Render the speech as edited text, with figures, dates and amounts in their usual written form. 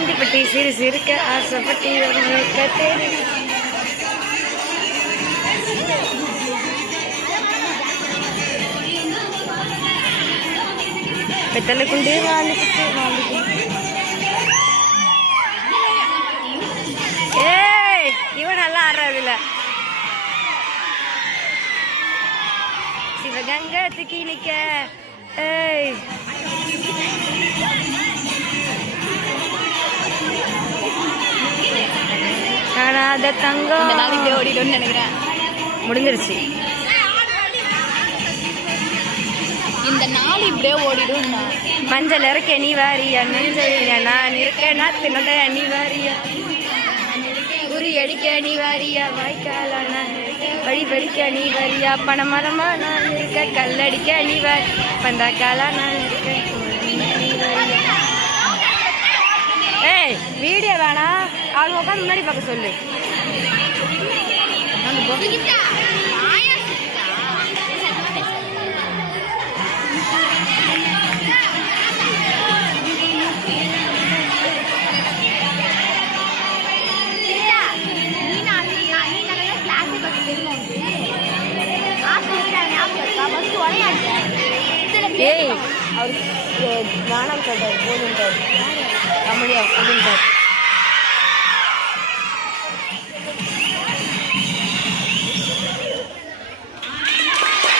ஆண்டிப்பட்டி சிறு சிறுக்க ஆசைப்பட்டி பெத்தல குண்டு ஏய் இவன் நல்லா ஆடுறதுல சிவகங்கை தூக்கி நிக்க ஏய் காணாத தங்கம் ஓடிடும்னு நினைக்கிறேன். முடிஞ்சிருச்சு இந்த நாள் இப்படியே ஓடிடும். மஞ்சள் இறக்க நீ வாரியா நெஞ்ச நான் இருக்க நாத்து நட நீ வாரியா குறி அடிக்க நீ வாரியா வாய்க்கால நான் வழி பறிக்க நீ வாரியா பணமரமா நான் இருக்க கல்லடிக்க நீ வாரி பந்தாக்காலா நான் இருக்க. ஏய் வீடியோ வேணாம் அவங்க உட்காந்து முன்னாடி பார்க்க சொல்லு. ஏய் அவர் வேணாம் சொல்றாரு போதுன்றார் தமிழ் அப்படின்றார்.